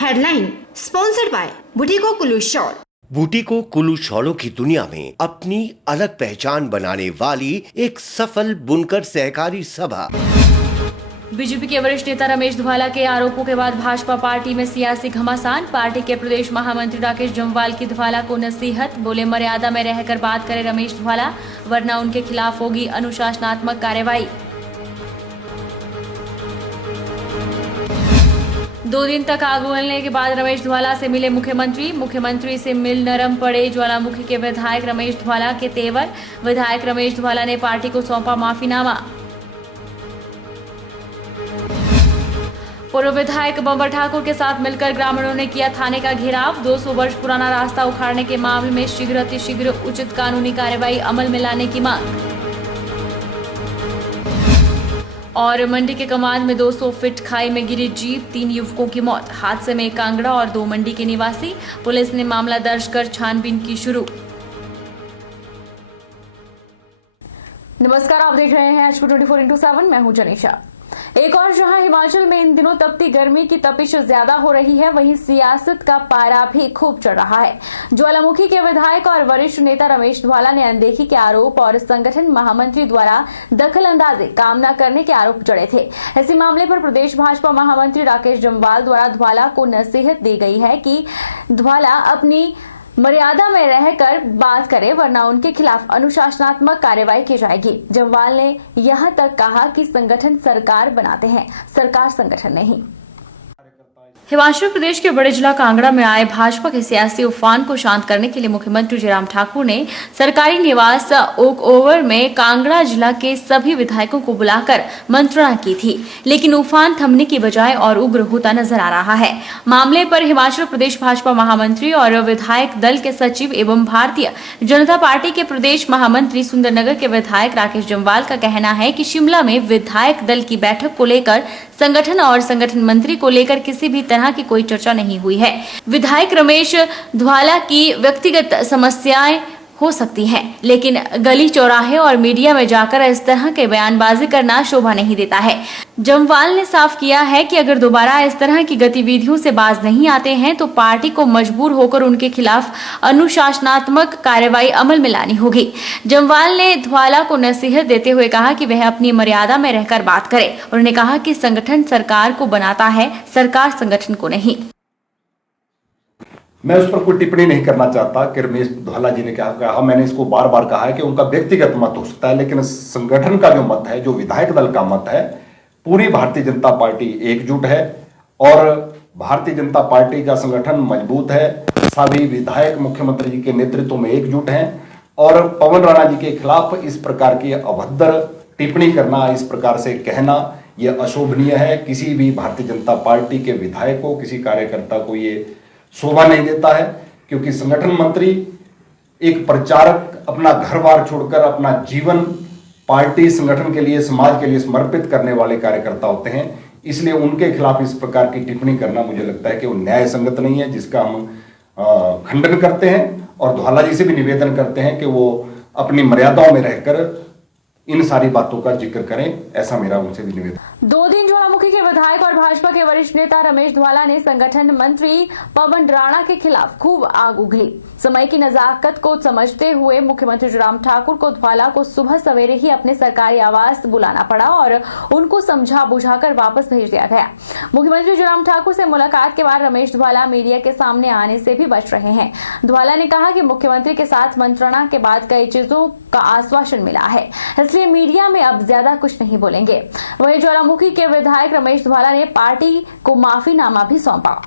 Headline sponsored by Buttico Kullu shawl. Buttico Kullu शॉलों की दुनिया में अपनी अलग पहचान बनाने वाली एक सफल बुनकर सहकारी सभा। बीजेपी के वरिष्ठ नेता रमेश धवाला के आरोपों के बाद भाजपा पार्टी में सियासी घमासान। पार्टी के प्रदेश महामंत्री राकेश जम्वाल की धवाला को नसीहत, बोले मर्यादा में रहकर बात करे रमेश धवाला, वरना उनके खिलाफ होगी अनुशासनात्मक कार्रवाई। 2 दिन तक आग उगलने के बाद रमेश धवाला से मिले मुख्यमंत्री से मिल नरम पड़े ज्वालामुखी के विधायक रमेश धवाला के तेवर। विधायक रमेश धवाला ने पार्टी को सौंपा माफीनामा। पूर्व विधायक बंबर ठाकुर के साथ मिलकर ग्रामीणों ने किया थाने का घेराव। 200 वर्ष पुराना रास्ता उखाड़ने के मामले में शीघ्र अतिशीघ्र उचित कानूनी कार्रवाई अमल में लाने की मांग। और मंडी के कमांद में 200 फीट खाई में गिरी जीप, 3 युवकों की मौत। हादसे में 1 कांगड़ा और 2 मंडी के निवासी। पुलिस ने मामला दर्ज कर छानबीन की शुरू। नमस्कार, आप देख रहे हैं HP 24x7। मैं हूं जनीशा। एक और जहां हिमाचल में इन दिनों तपती गर्मी की तपिश ज्यादा हो रही है, वहीं सियासत का पारा भी खूब चढ़ रहा है। ज्वालामुखी के विधायक और वरिष्ठ नेता रमेश धवाला ने अनदेखी के आरोप और संगठन महामंत्री द्वारा दखल अंदाजी काम न करने के आरोप जड़े थे। इसी मामले पर प्रदेश भाजपा महामंत्री राकेश जम्वाल द्वारा धवाला को नसीहत दी गई है कि धवाला अपनी मर्यादा में रहकर बात करें, वरना उनके खिलाफ अनुशासनात्मक कार्रवाई की जाएगी। जम्वाल ने यहां तक कहा कि संगठन सरकार बनाते हैं, सरकार संगठन नहीं। हिमाचल प्रदेश के बड़े जिला कांगड़ा में आए भाजपा के सियासी उफान को शांत करने के लिए मुख्यमंत्री जयराम ठाकुर ने सरकारी निवास ओक ओवर में कांगड़ा जिला के सभी विधायकों को बुलाकर मंत्रणा की थी, लेकिन उफान थमने की बजाय और उग्र होता नजर आ रहा है। मामले पर हिमाचल प्रदेश भाजपा महामंत्री और विधायक दल के सचिव एवं भारतीय जनता पार्टी के प्रदेश महामंत्री सुंदरनगर के विधायक राकेश जम्वाल का कहना है कि शिमला में विधायक दल की बैठक को लेकर संगठन और संगठन मंत्री को लेकर किसी भी तरह की कोई चर्चा नहीं हुई है। विधायक रमेश धवाला की व्यक्तिगत समस्याएं हो सकती हैं, लेकिन गली चौराहे और मीडिया में जाकर इस तरह के बयानबाजी करना शोभा नहीं देता है। जम्वाल ने साफ किया है कि अगर दोबारा इस तरह की गतिविधियों से बाज नहीं आते हैं तो पार्टी को मजबूर होकर उनके खिलाफ अनुशासनात्मक कार्रवाई अमल में लानी होगी। जम्वाल ने धवाला को नसीहत देते हुए कहा कि वह अपनी मर्यादा में रहकर बात करे। उन्होंने कहा कि संगठन सरकार को बनाता है, सरकार संगठन को नहीं। मैं उस पर कोई टिप्पणी नहीं करना चाहता कि रमेश धवाला जी ने क्या कहा। मैंने इसको बार बार कहा है कि उनका व्यक्तिगत मत हो सकता है, लेकिन संगठन का जो मत है, जो विधायक दल का मत है, पूरी भारतीय जनता पार्टी एकजुट है और भारतीय जनता पार्टी का संगठन मजबूत है। सभी विधायक मुख्यमंत्री जी के नेतृत्व में एकजुट हैं और पवन राणा जी के खिलाफ इस प्रकार की अभद्र टिप्पणी करना, इस प्रकार से कहना, यह अशोभनीय है। किसी भी भारतीय जनता पार्टी के विधायक को, किसी कार्यकर्ता को ये शोभा नहीं देता है, क्योंकि संगठन मंत्री एक प्रचारक अपना घर बार छोड़कर अपना जीवन पार्टी संगठन के लिए, समाज के लिए समर्पित करने वाले कार्यकर्ता होते हैं। इसलिए उनके खिलाफ इस प्रकार की टिप्पणी करना मुझे लगता है कि वो न्याय संगत नहीं है, जिसका हम खंडन करते हैं और धवाला जी से भी निवेदन करते हैं कि वो अपनी मर्यादाओं में रहकर इन सारी बातों का जिक्र करें। ऐसा मेरा उनसे भी निवेदन। 2 दिन ज्वालामुखी के विधायक और भाजपा के वरिष्ठ नेता रमेश धवाला ने संगठन मंत्री पवन राणा के खिलाफ खूब आग उगली। समय की नजाकत को समझते हुए मुख्यमंत्री जयराम ठाकुर को धवाला को सुबह सवेरे ही अपने सरकारी आवास बुलाना पड़ा और उनको समझा बुझाकर वापस भेज दिया गया। मुख्यमंत्री जयराम ठाकुर से मुलाकात के बाद रमेश धवाला मीडिया के सामने आने से भी बच रहे हैं। धवाला ने कहा कि मुख्यमंत्री के साथ मंत्रणा के बाद कई चीजों का आश्वासन मिला है, इसलिए मीडिया में अब ज्यादा कुछ नहीं बोलेंगे। वहीं ज्वालामुखी के विधायक रमेश धवाला ने पार्टी को माफीनामा भी सौंपा।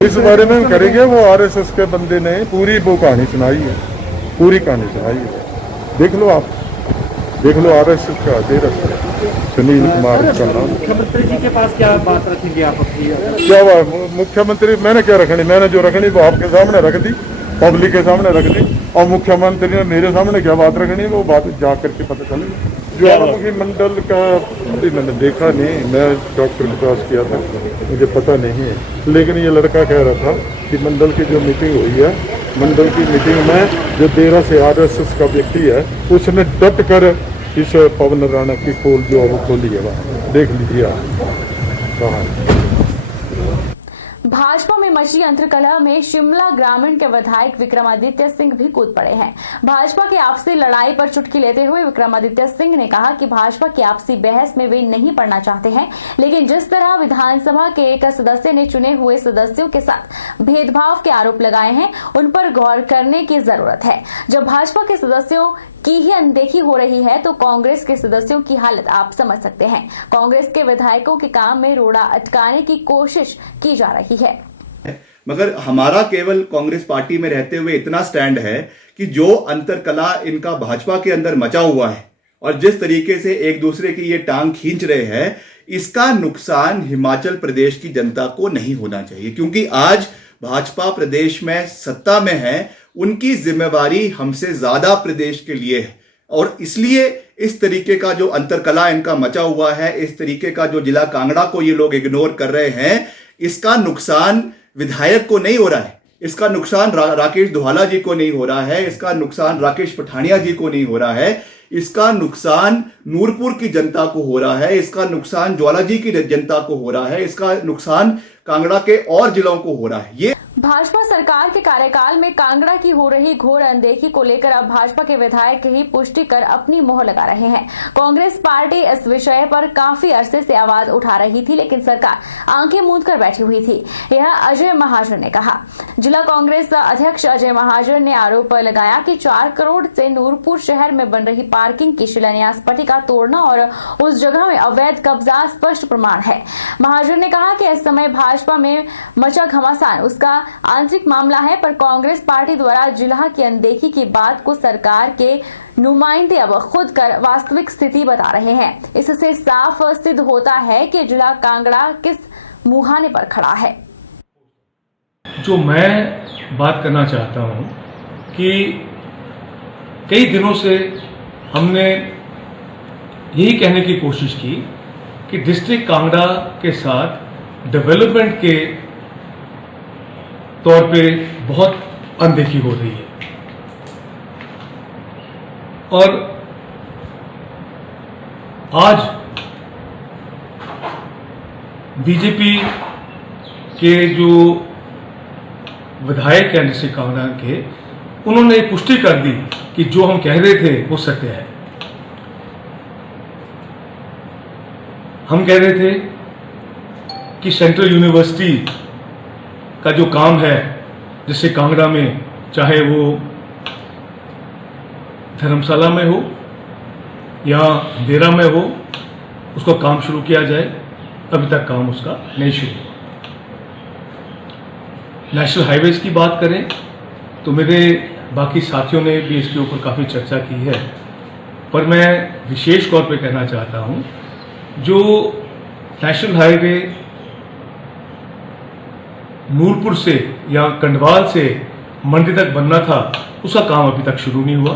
इस बारे में करेंगे, वो आरएसएस के बंदे ने पूरी वो कहानी सुनाई है, पूरी कहानी सुनाई है। देख लो आप, देख लो आरएसएस का डेरा सुनील कुमार का नाम। मुख्यमंत्री जी के पास क्या बात रखेंगे आप अपनी? क्या हुआ मुख्यमंत्री, मैंने क्या रखनी, मैंने जो रखनी वो आपके सामने रख दी, पब्लिक के सामने रख दी, और मुख्यमंत्री ने मेरे सामने क्या बात रखनी वो बात जा करके पता चलेगा। ज्वालामुखी मंडल का मैंने देखा नहीं, मैं डॉक्टर के पास किया था, मुझे पता नहीं है, लेकिन ये लड़का कह रहा था कि मंडल की जो मीटिंग हुई है, मंडल की मीटिंग में जो देरा से आरएसएस का व्यक्ति है उसने डट कर इस पवन राणा की पोल जो अब खोली है, वहाँ देख लीजिए आप कहाँ। भाजपा में मची अंतर्कलह में शिमला ग्रामीण के विधायक विक्रमादित्य सिंह भी कूद पड़े हैं। भाजपा की आपसी लड़ाई पर चुटकी लेते हुए विक्रमादित्य सिंह ने कहा कि भाजपा की आपसी बहस में वे नहीं पड़ना चाहते हैं, लेकिन जिस तरह विधानसभा के एक सदस्य ने चुने हुए सदस्यों के साथ भेदभाव के आरोप लगाए हैं, उन पर गौर करने की जरूरत है। जब भाजपा के सदस्यों की ही अनदेखी हो रही है तो कांग्रेस के सदस्यों की हालत आप समझ सकते हैं। कांग्रेस के विधायकों के काम में रोड़ा अटकाने की कोशिश की जा रही है। मगर हमारा केवल कांग्रेस पार्टी में रहते हुए इतना स्टैंड है कि जो अंतरकला इनका भाजपा के अंदर मचा हुआ है और जिस तरीके से एक दूसरे की ये टांग खींच रहे हैं, इसका नुकसान हिमाचल प्रदेश की जनता को नहीं होना चाहिए, क्योंकि आज भाजपा प्रदेश में सत्ता में है, उनकी जिम्मेवारी हमसे ज्यादा प्रदेश के लिए है। और इसलिए इस तरीके का जो अंतरकला इनका मचा हुआ है, इस तरीके का जो जिला कांगड़ा को ये लोग इग्नोर कर रहे हैं, इसका नुकसान विधायक को नहीं हो रहा है, इसका नुकसान राकेश धवाला जी को नहीं हो रहा है, इसका नुकसान राकेश पठानिया जी को नहीं हो रहा है, इसका नुकसान नूरपुर की जनता को हो रहा है, इसका नुकसान ज्वाला जी की जनता को हो रहा है, इसका नुकसान कांगड़ा के और जिलों को हो रहा है। ये भाजपा सरकार के कार्यकाल में कांगड़ा की हो रही घोर अनदेखी को लेकर अब भाजपा के विधायक ही पुष्टि कर अपनी मोहर लगा रहे हैं। कांग्रेस पार्टी इस विषय पर काफी अरसे से आवाज उठा रही थी, लेकिन सरकार आंखें मूंद कर बैठी हुई थी। यह अजय महाजन ने कहा। जिला कांग्रेस अध्यक्ष अजय महाजन ने आरोप लगाया कि 4 करोड़ से नूरपुर शहर में बन रही पार्किंग की शिलान्यास पट्टिका तोड़ना और उस जगह में अवैध कब्जा स्पष्ट प्रमाण है। महाजन ने कहा कि इस समय भाजपा में मचा घमासान उसका आंतरिक मामला है, पर कांग्रेस पार्टी द्वारा जिला की अनदेखी की बात को सरकार के नुमाइंदे अब खुद कर वास्तविक स्थिति बता रहे हैं। इससे साफ सिद्ध होता है कि जिला कांगड़ा किस मुहाने पर खड़ा है। जो मैं बात करना चाहता हूं कि कई दिनों से हमने यही कहने की कोशिश की कि डिस्ट्रिक्ट कांगड़ा के साथ डेवलपमेंट के तौर पे बहुत अनदेखी हो रही है और आज बीजेपी के जो विधायक हैं डिस्ट्रिक्ट कांगड़ा के, उन्होंने पुष्टि कर दी कि जो हम कह रहे थे वो सत्य है। हम कह रहे थे कि सेंट्रल यूनिवर्सिटी का जो काम है जिससे कांगड़ा में, चाहे वो धर्मशाला में हो या देरा में हो, उसका काम शुरू किया जाए। अभी तक काम उसका नहीं शुरू हुआ। नेशनल हाईवेज की बात करें तो मेरे बाकी साथियों ने भी इसके ऊपर काफ़ी चर्चा की है, पर मैं विशेष तौर पे कहना चाहता हूं, जो नेशनल हाईवे नूरपुर से या कंडवाल से मंडी तक बनना था, उसका काम अभी तक शुरू नहीं हुआ।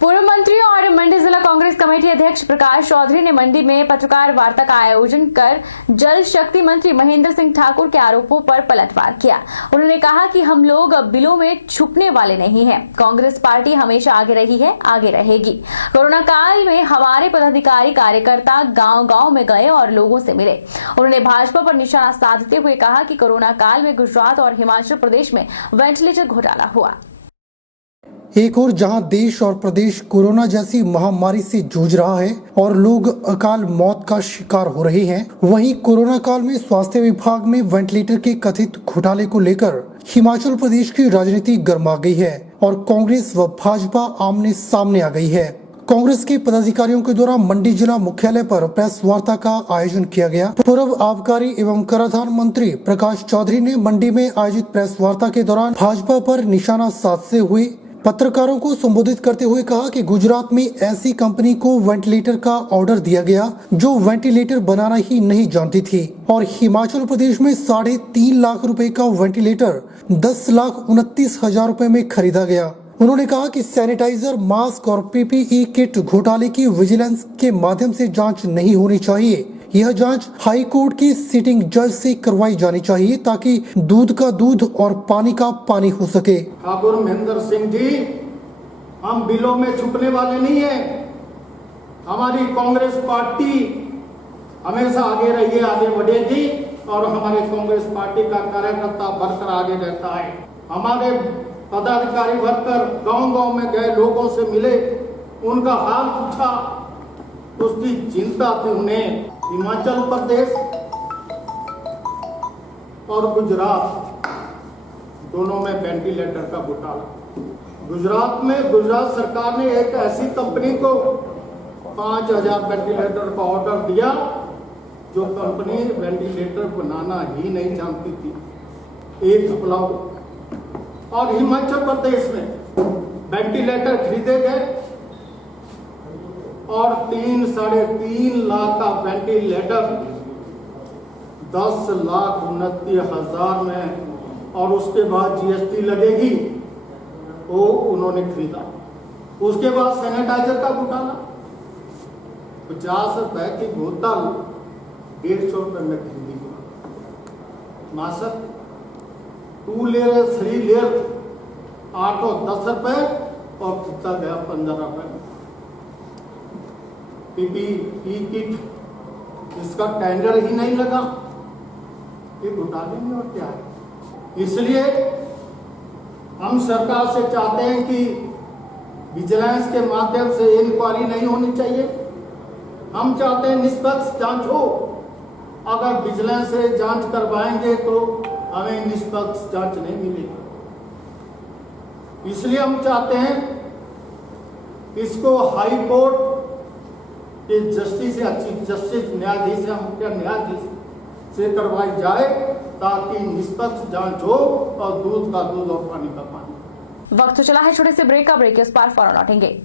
पूर्व मंत्री और मंडी जिला कांग्रेस कमेटी अध्यक्ष प्रकाश चौधरी ने मंडी में पत्रकार वार्ता का आयोजन कर जल शक्ति मंत्री महेंद्र सिंह ठाकुर के आरोपों पर पलटवार किया। उन्होंने कहा कि हम लोग बिलों में छुपने वाले नहीं हैं। कांग्रेस पार्टी हमेशा आगे रही है, आगे रहेगी। कोरोना काल में हमारे पदाधिकारी कार्यकर्ता गांव-गांव में गए और लोगों से मिले। उन्होंने भाजपा पर निशाना साधते हुए कहा कि कोरोना काल में गुजरात और हिमाचल प्रदेश में वेंटिलेटर घोटाला हुआ। एक और जहां देश और प्रदेश कोरोना जैसी महामारी से जूझ रहा है और लोग अकाल मौत का शिकार हो रहे हैं, वहीं कोरोना काल में स्वास्थ्य विभाग में वेंटिलेटर के कथित घोटाले को लेकर हिमाचल प्रदेश की राजनीति गर्मा गई है और कांग्रेस व भाजपा आमने सामने आ गई है। कांग्रेस के पदाधिकारियों के द्वारा मंडी जिला मुख्यालय पर प्रेस वार्ता का आयोजन किया गया। पूर्व आबकारी एवं कराधान मंत्री प्रकाश चौधरी ने मंडी में आयोजित प्रेस वार्ता के दौरान भाजपा पर निशाना साधते हुए पत्रकारों को संबोधित करते हुए कहा कि गुजरात में ऐसी कंपनी को वेंटिलेटर का ऑर्डर दिया गया जो वेंटिलेटर बनाना ही नहीं जानती थी और हिमाचल प्रदेश में 3.5 लाख रुपए का वेंटिलेटर 10,29,000 रुपए में खरीदा गया। उन्होंने कहा कि सैनिटाइजर, मास्क और पीपीई किट घोटाले की विजिलेंस के माध्यम से जांच नहीं होनी चाहिए। यह जांच हाई कोर्ट की सिटिंग जज से करवाई जानी चाहिए ताकि दूध का दूध और पानी का पानी हो सके। ठाकुर महेंद्र सिंह जी, हम बिलों में छुपने वाले नहीं है। हमारी कांग्रेस पार्टी हमेशा आगे रही है, आगे बढ़ेगी। और हमारे कांग्रेस पार्टी का कार्यकर्ता बढ़कर आगे रहता है। हमारे पदाधिकारी वर्कर गांव-गांव में गए, लोगों से मिले, उनका हाल पूछा, उसकी चिंता थी उन्हें। हिमाचल प्रदेश और गुजरात दोनों में वेंटिलेटर का घोटाला। गुजरात में गुजरात सरकार ने एक ऐसी कंपनी को 5000 वेंटिलेटर का ऑर्डर दिया जो कंपनी वेंटिलेटर बनाना ही नहीं जानती थी, एक उपलब्ध। और हिमाचल प्रदेश में वेंटिलेटर खरीदे गए और 3-3.5 लाख का वेंटिलेटर 10,29,000 में, और उसके बाद जीएसटी लगेगी, वो उन्होंने खरीदा। उसके बाद सैनिटाइजर का घोटाला, 50 रुपए की बोतल 150 रुपए में खरीदी गई। मास्क 2 लेयर 3 लेयर 8 और 10 रुपए और खरीदा गया 15 रुपए। पीपीई किट, इसका टेंडर ही नहीं लगा। ये घोटाले में और क्या है? इसलिए हम सरकार से चाहते हैं कि विजिलेंस के माध्यम से इंक्वायरी नहीं होनी चाहिए। हम चाहते हैं निष्पक्ष जांच हो। अगर विजिलेंस से जांच करवाएंगे तो हमें निष्पक्ष जांच नहीं मिलेगी। इसलिए हम चाहते हैं इसको हाई कोर्ट के जस्टिस या चीफ जस्टिस न्यायाधीश या मुख्य न्यायाधीश से करवाई जाए, ताकि निष्पक्ष जांच हो और दूध का दूध और पानी का पानी। वक्त चला है छोटे से ब्रेक का। ब्रेक के उस पार फौरन लौटेंगे।